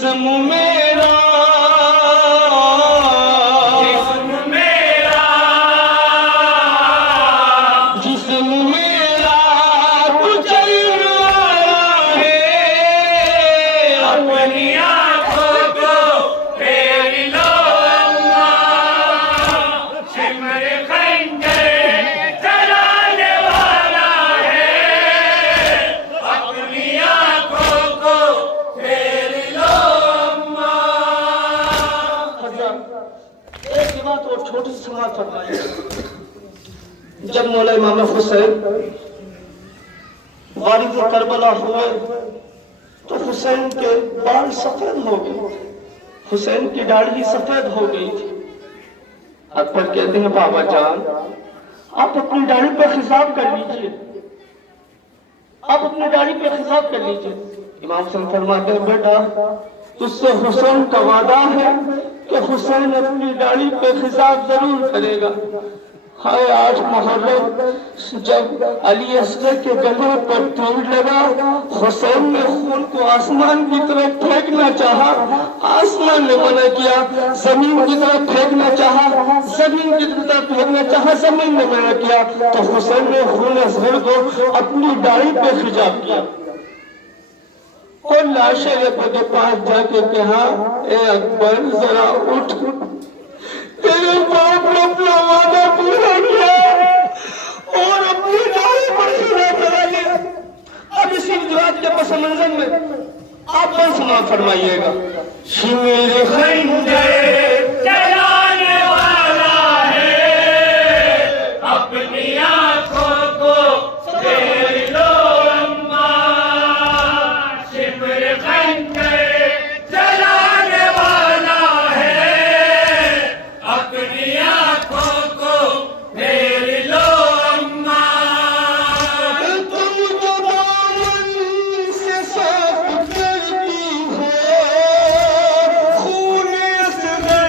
जिस्म मेरा कुचल आया है, अपनी आंखों को फेर लो अम्मा, सिमर खंजर चलाने वाला है, अपनी आंखों को फेर लो अम्मा। एक बात और छोटी सी बात फरमाइए। जब मौला इमाम हुसैन वारिद करबला हुए तो हुसैन के बाल सफेद हो गए, हुसैन की दाढ़ी सफेद हो गई थी। अकबर कहते हैं बाबा जान आप अपनी दाढ़ी पे हिसाब कर लीजिए, आप अपनी दाढ़ी पे हिसाब कर लीजिए। इमाम हुसैन फरमाते हैं बेटा तुझसे हुसैन का वादा है कि हुसैन अपनी दाढ़ी पे हिसाब जरूर करेगा। हाय आज मुहर्रम जब अली असगर के गले पर तीर लगा, हुसैन ने खून को आसमान की तरफ फेंकना चाहा, आसमान ने मना किया, जमीन की तरफ फेंकना चाहा, जमीन की तरफ फेंकना चाहा, जमीन ने मना किया, तो हुसैन ने खून असगर को अपनी दाढ़ी पे खिजाब किया और लाशे के पास जाके कहा ए अकबर जरा उठ, तेरे बाप ने अपना वादा पूरा किया और अपनी दाढ़ी पर खिला करा लिया। अब इसी गुजरात के पस मंजर में आप कौन सुना फरमाइएगा। शिमिर खंजर चलाने वाला है, अपनी आंखों को फेर लो अम्मा, शिमिर खंजर चलाने वाला है, अपनी आंखों को फेर लो अम्मा। तुम जो दामन से साफ करती हो खून असगर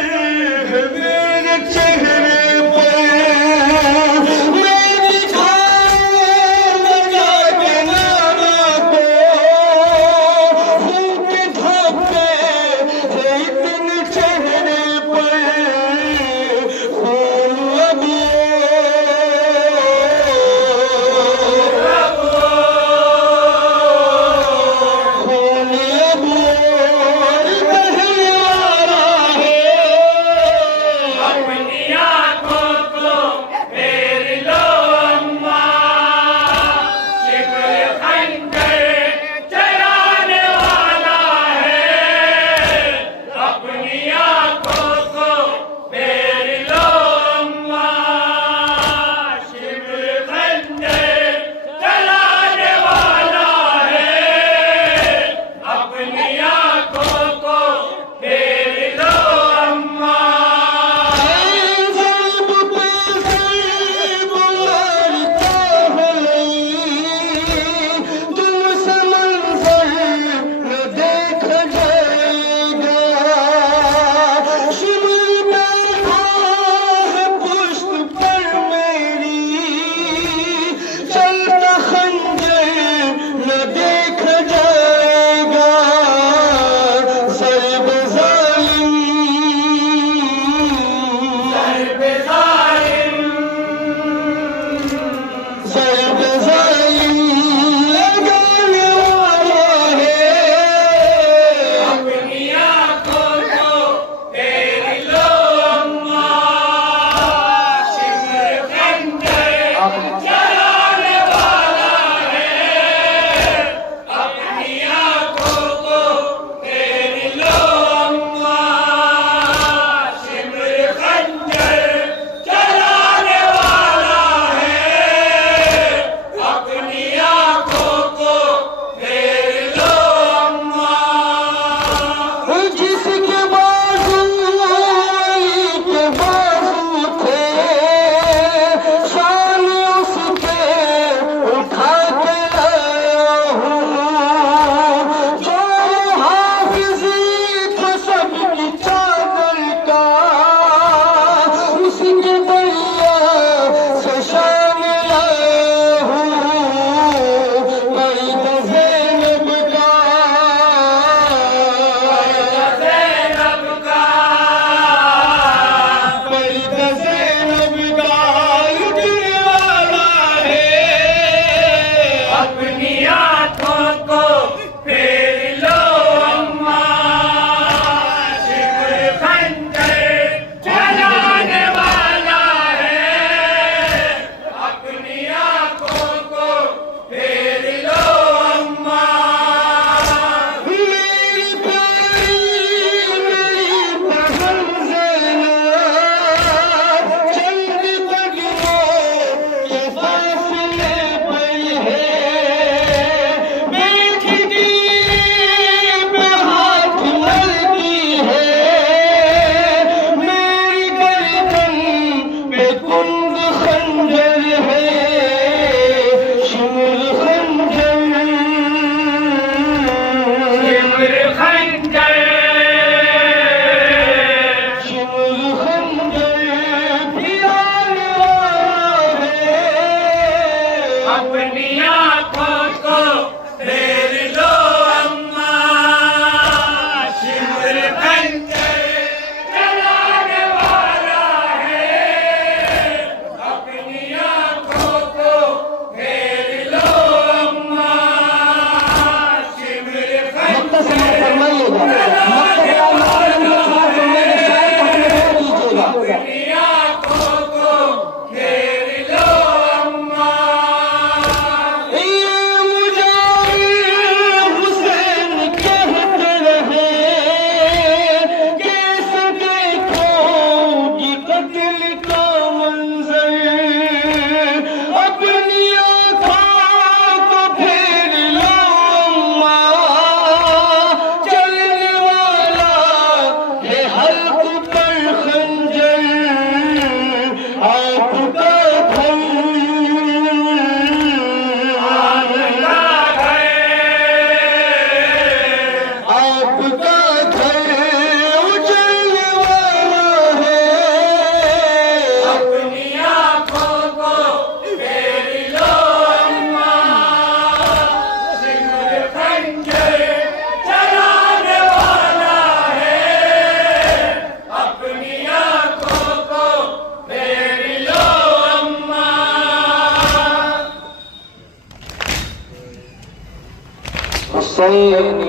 हुसैन